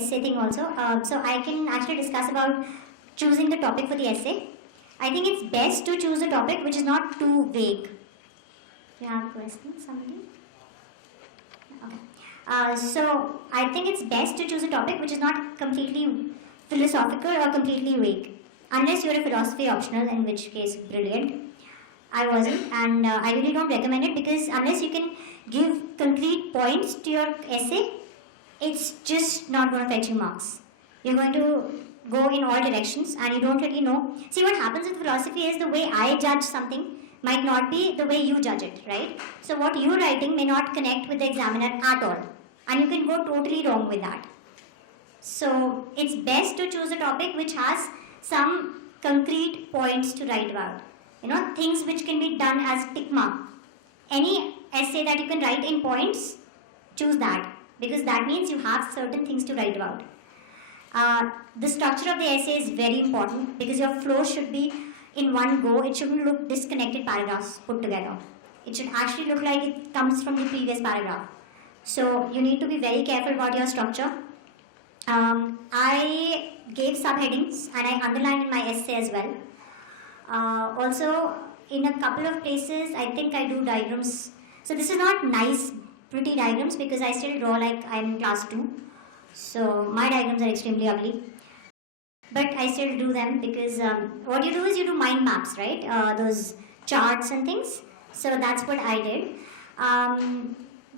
essay thing also. So I can actually discuss about choosing the topic for the essay. I think it's best to choose a topic which is not too vague. Do you have a question, somebody? Okay. So I think it's best to choose a topic which is not completely philosophical or completely vague. Unless you're a philosophy optional, in which case, brilliant. I wasn't, and I really don't recommend it because unless you can give concrete points to your essay, it's just not going to fetch you marks. You're going to go in all directions and you don't really know. See, what happens with philosophy is the way I judge something might not be the way you judge it, right? So what you're writing may not connect with the examiner at all, and you can go totally wrong with that. So it's best to choose a topic which has some concrete points to write about. Things which can be done as tick mark. Any essay that you can write in points, choose that, because that means you have certain things to write about. The structure of the essay is very important because your flow should be in one go. It shouldn't look disconnected paragraphs put together. It should actually look like it comes from the previous paragraph. So you need to be very careful about your structure. I gave subheadings and I underlined in my essay as well. Also, in a couple of places, I think I do diagrams. So this is not nice, pretty diagrams because I still draw like I'm in class 2. So my diagrams are extremely ugly. But I still do them because what you do is you do mind maps, right? Those charts and things. So that's what I did.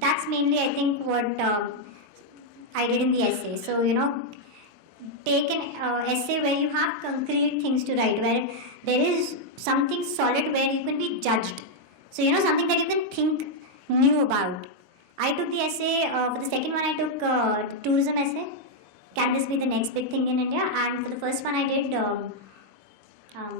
That's mainly, I think, what I did in the essay. So, take an essay where you have concrete things to write, where there is something solid where you can be judged. So, something that you can think new about. I took the essay, for the second one I took tourism essay. Can this be the next big thing in India? And for the first one I did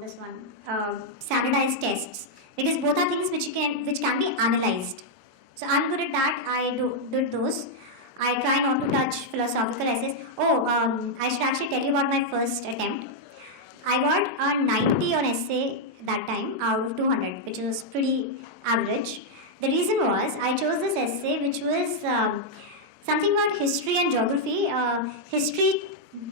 this one, standardized tests. Because both are things which can be analyzed. So I'm good at that, I did those. I try not to touch philosophical essays. I should actually tell you about my first attempt. I got a 90 on essay that time out of 200, which was pretty average. The reason was I chose this essay which was something about history and geography. History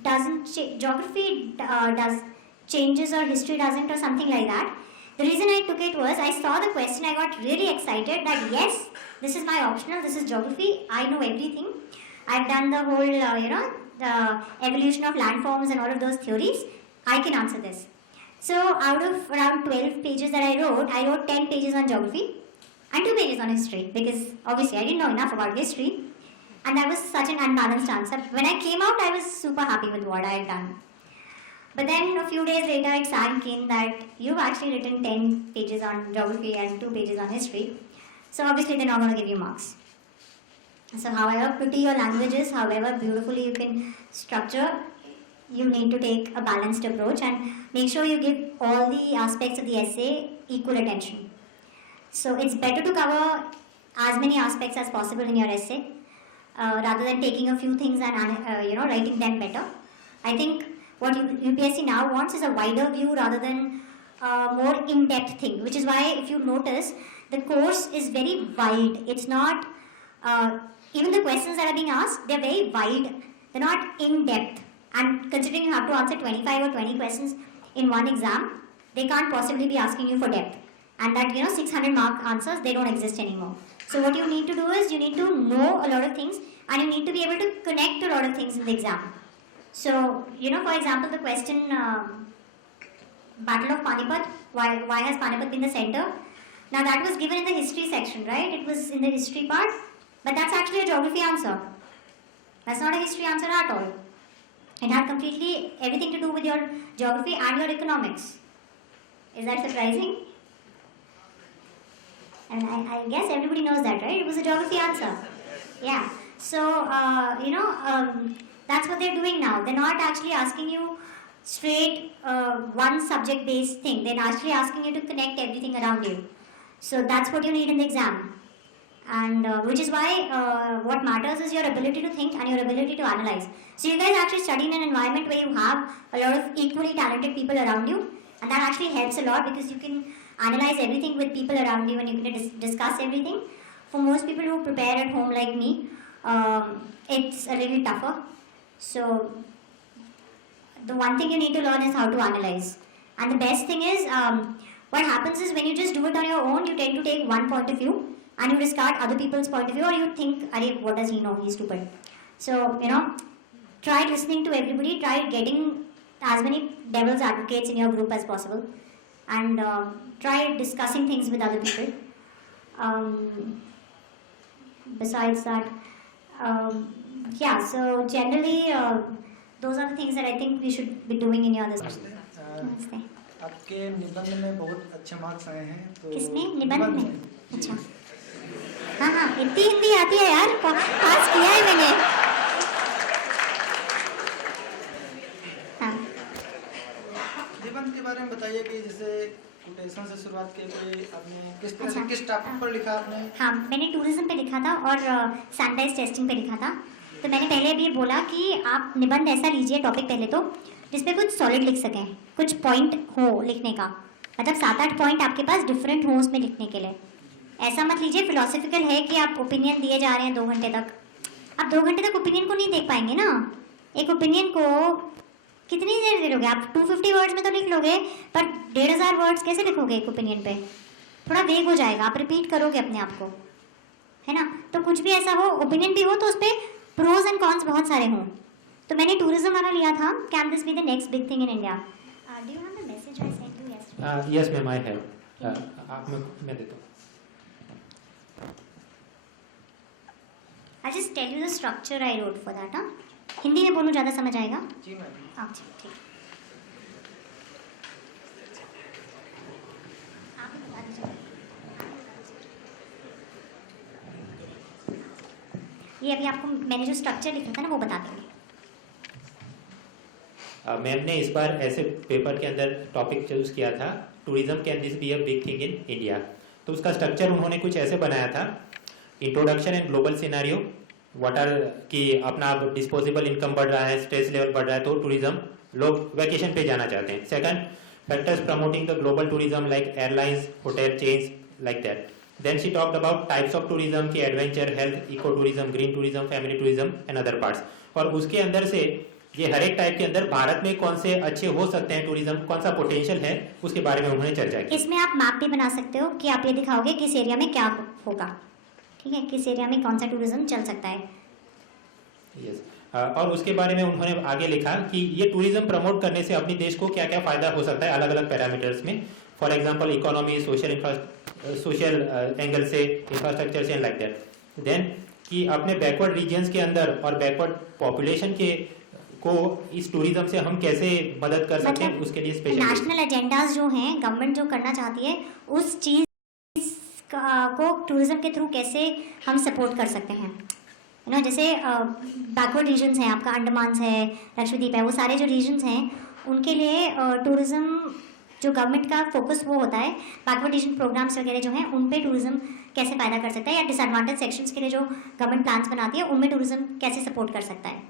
doesn't geography does changes or history doesn't or something like that. The reason I took it was I saw the question, I got really excited that yes, this is my optional, this is geography, I know everything. I've done the whole, the evolution of landforms and all of those theories. I can answer this. So out of around 12 pages that I wrote 10 pages on geography and 2 pages on history because obviously I didn't know enough about history and that was such an unbalanced answer. When I came out, I was super happy with what I had done. But then a few days later, it sank in that you've actually written 10 pages on geography and 2 pages on history. So obviously they're not going to give you marks. So however pretty your language is, however beautifully you can structure, you need to take a balanced approach and make sure you give all the aspects of the essay equal attention. So it's better to cover as many aspects as possible in your essay rather than taking a few things and writing them better. I think what UPSC now wants is a wider view rather than a more in-depth thing, which is why if you notice, the course is very wide. It's not, even the questions that are being asked, they're very wide. They're not in-depth. And considering you have to answer 25 or 20 questions in one exam, they can't possibly be asking you for depth. And that, 600 mark answers, they don't exist anymore. So what you need to do is you need to know a lot of things and you need to be able to connect a lot of things in the exam. So, for example, the question, Battle of Panipat, why has Panipat been the center? Now that was given in the history section, right? It was in the history part, but that's actually a geography answer. That's not a history answer at all. It had completely everything to do with your geography and your economics. Is that surprising? And I guess everybody knows that, right? It was a geography answer. Yeah. So, that's what they're doing now. They're not actually asking you straight one subject-based thing. They're actually asking you to connect everything around you. So that's what you need in the exam. And which is why what matters is your ability to think and your ability to analyze. So you guys actually study in an environment where you have a lot of equally talented people around you. And that actually helps a lot because you can analyze everything with people around you and you can discuss everything. For most people who prepare at home like me, it's a little tougher. So the one thing you need to learn is how to analyze. And the best thing is, what happens is when you just do it on your own, you tend to take one point of view and you discard other people's point of view, or you think, Arey, what does he know? He's stupid. So, try listening to everybody, try getting as many devil's advocates in your group as possible, and try discussing things with other people. Besides that, so generally, those are the things that I think we should be doing in your other sessions. नमस्ते। आपके निबंध में बहुत अच्छे marks आए हैं तो किसमें? निबंध में? अच्छा। हाँ, इतनी हिंदी आती है यार, पास किया है मैंने। हाँ। निबंध के बारे में बताइए कि जैसे कोटेशन से शुरुआत की गई, आपने किस तरह से किस टॉपिक पर लिखा आपने? हाँ, मैंने टूरिज्म पे लिखा था और सैनिटाइज टेस्टिंग पे लिखा था। तो मैंने पहले भी बोला कि आप निबंध ऐसा लीजिए टॉपिक पहले तो जिसपे कुछ सॉलिड लिख सकें, कुछ पॉइंट हो लिखने का, मतलब 7-8 पॉइंट आपके पास डिफरेंट हो उसमें लिखने के लिए। ऐसा मत लीजिए फिलोसफिकल है कि आप ओपिनियन दिए जा रहे हैं 2 घंटे तक। आप 2 घंटे तक ओपिनियन को नहीं देख पाएंगे ना। एक ओपिनियन को कितनी देर लिखोगे आप? 250 वर्ड्स में तो लिख लोगे, पर 1500 वर्ड्स कैसे लिखोगे एक ओपिनियन पे? थोड़ा वेग हो जाएगा, आप रिपीट करोगे अपने आप को, है ना। तो कुछ भी ऐसा हो, ओपिनियन भी हो तो उस पर प्रोज एंड कॉन्स बहुत सारे हों। तो मैंने टूरिज्म वाला लिया था, can this be the next big thing in India. Do you have the message I sent you yesterday? Yes ma'am, I have. आप मैं देता हूँ। I just tell you the structure I wrote for that. Hindi में बोलूँ ज़्यादा समझ आएगा? जी मैम। अच्छा, ठीक। आप बता दीजिए। ये अभी आपको मैंने जो स्ट्रक्चर लिखा था ना वो बता देंगे। मैम ने इस बार ऐसे पेपर के अंदर टॉपिक चूज किया था, tourism can this be a big thing in India. तो उसका स्ट्रक्चर उन्होंने कुछ ऐसे बनाया था, introduction and global scenario, what are कि अपना डिस्पोजेबल इनकम बढ़ रहा है, स्ट्रेस लेवल बढ़ रहा है, तो टूरिज्म लोग वैकेशन पे जाना चाहते हैं। Second, factors promoting the global tourism like airlines, hotel chains, like that. Then she talked about types of tourism की adventure, health, eco tourism, green tourism, family tourism and other parts. और उसके अंदर से ये हर एक टाइप के अंदर भारत में कौन से अच्छे हो सकते हैं टूरिज्म, कौन सा पोटेंशियल है, उसके बारे में उन्होंने चर्चा की। इसमें आप मैप भी बना सकते हो कि आप ये दिखाओगे किस एरिया में क्या होगा, ठीक है, किस एरिया में कौन सा टूरिज्म चल सकता है। यस। और उसके बारे में उन्होंने आगे लिखा कि ये टूरिज्म प्रमोट करने से अपने देश को क्या क्या फायदा हो सकता है अलग अलग पैरामीटर्स में। For example economy, social angle से, इंफ्रास्ट्रक्चर से, लाइक दैट। देन कि अपने बैकवर्ड रीजन्स के अंदर और बैकवर्ड पॉपुलेशन के को इस टूरिज्म से हम कैसे मदद कर सकते हैं, उसके लिए स्पेशल नेशनल एजेंडाज जो हैं, गवर्नमेंट जो करना चाहती है उस चीज को टूरिज्म के थ्रू कैसे हम सपोर्ट कर सकते हैं। जैसे बैकवर्ड रीजन्स हैं, आपका अंडमान है, लक्षद्वीप है, वो सारे जो रीजन्स हैं उनके लिए टूरिज्म जो गवर्नमेंट का फोकस वो होता है, बैकवर्ड रीजन प्रोग्राम्स वगैरह जो हैं उन पे टूरिज्म कैसे पैदा कर सकता है, या डिसएडवांटेज सेक्शंस के लिए जो गवर्नमेंट प्लान्स बनाती है उनमें टूरिज्म कैसे सपोर्ट कर सकता है।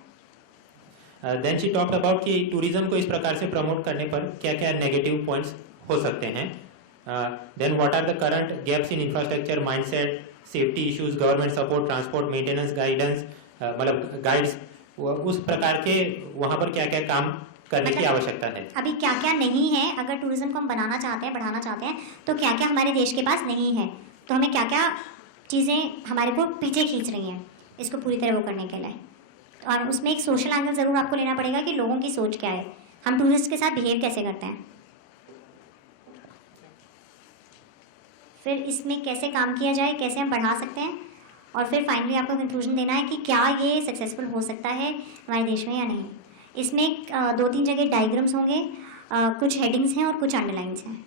देन शी टॉक्ड अबाउट कि टूरिज्म को इस प्रकार से प्रमोट करने पर क्या क्या नेगेटिव पॉइंट्स हो सकते हैं। Then what are the current gaps in infrastructure, mindset, safety issues, government support, transport, maintenance, guidance, मतलब गाइड्स, उस प्रकार के वहाँ पर क्या क्या काम करने की आवश्यकता है। अभी क्या क्या नहीं है, अगर टूरिज्म को हम बनाना चाहते हैं, बढ़ाना चाहते हैं, तो क्या क्या हमारे देश के पास नहीं है, तो हमें क्या क्या चीज़ें हमारे को पीछे खींच रही हैं इसको पूरी तरह वो करने के लिए। और उसमें एक सोशल एंगल ज़रूर आपको लेना पड़ेगा कि लोगों की सोच क्या है, हम टूरिस्ट के साथ बिहेव कैसे करते हैं, फिर इसमें कैसे काम किया जाए, कैसे हम बढ़ा सकते हैं, और फिर फाइनली आपको कंक्लूजन देना है कि क्या ये सक्सेसफुल हो सकता है हमारे देश में या नहीं। इसमें 2-3 जगह डायग्राम्स होंगे, कुछ हेडिंग्स हैं और कुछ अंडरलाइंस हैं।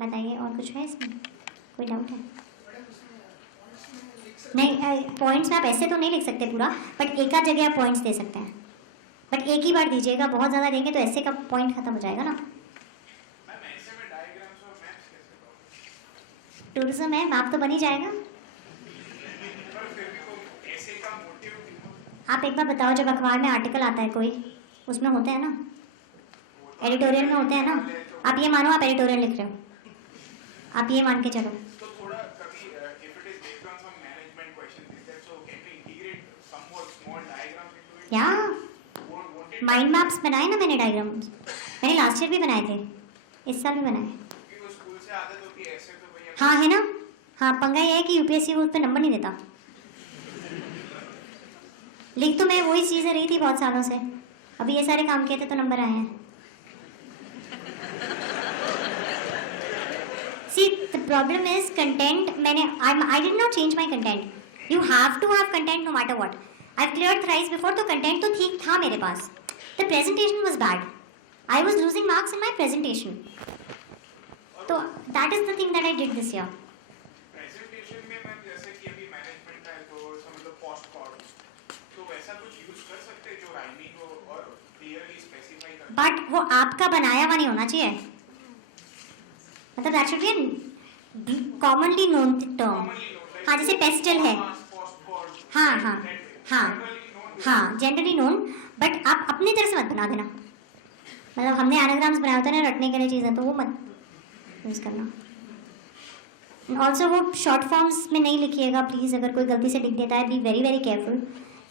बताइए और कुछ है इसमें, कोई डाउट है? नहीं, पॉइंट्स में आप ऐसे तो नहीं लिख सकते पूरा, बट एक आध जगह आप पॉइंट्स दे सकते हैं, बट एक ही बार दीजिएगा, बहुत ज़्यादा देंगे तो ऐसे का पॉइंट खत्म हो जाएगा ना। टूरिज्म है, मैप तो बन ही जाएगा। आप एक बार बताओ, जब अखबार में आर्टिकल आता है कोई, उसमें होते हैं ना, एडिटोरियल में होते हैं ना, आप ये मानो आप एडिटोरियल लिख रहे हो, आप ये मान के चलो। या माइंड मैप्स बनाए ना मैंने, डायग्राम्स मैंने लास्ट ईयर भी बनाए थे, इस साल भी बनाए। हाँ है ना, हाँ पंगा ये है कि यूपीएससी उस पर नंबर नहीं देता। लिख तो मैं वही चीज़ें रही थी बहुत सालों से, अभी ये सारे काम किए थे तो नंबर आए हैं। See, the problem is content. I did not change my content. You have to have content no matter what. I've cleared thrice before, तो content तो ठीक था मेरे पास. The presentation was bad. I was losing marks in my presentation. तो that is the thing that I did this year. Presentation में ma'am जैसे कि अभी मैनेजमेंट है तो समझ लो पोस्ट कॉर्ड, तो वैसा कुछ यूज कर सकते हैं जो राइमिंग हो और क्लियरली स्पेसिफाई कर। बट वो आपका बनाया हुआ नहीं होना चाहिए, मतलब that should be commonly known term. हाँ जैसे पेस्टल है, हाँ हाँ हाँ हाँ जनरली नोन, बट आप अपनी तरह से मत बना देना। मतलब हमने एनाग्राम्स बनाए होते हैं ना रटने के लिए चीज़ें, तो वो मत यूज़ करना। ऑल्सो वो शॉर्ट फॉर्म्स में नहीं लिखिएगा प्लीज़, अगर कोई गलती से लिख देता है बी वेरी वेरी केयरफुल,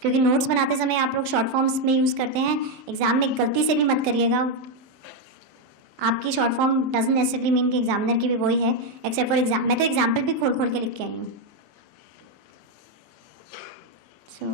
क्योंकि नोट्स बनाते समय आप लोग शॉर्ट फॉर्म्स में यूज़ करते हैं, एग्जाम में गलती से भी मत करिएगा। आपकी short form doesn't necessarily mean कि एग्जामिनर की भी वही है, एक्सेप्ट फॉर एग्जाम। मैं तो एग्जाम्पल भी खोल खोल के लिख के आई हूँ। सो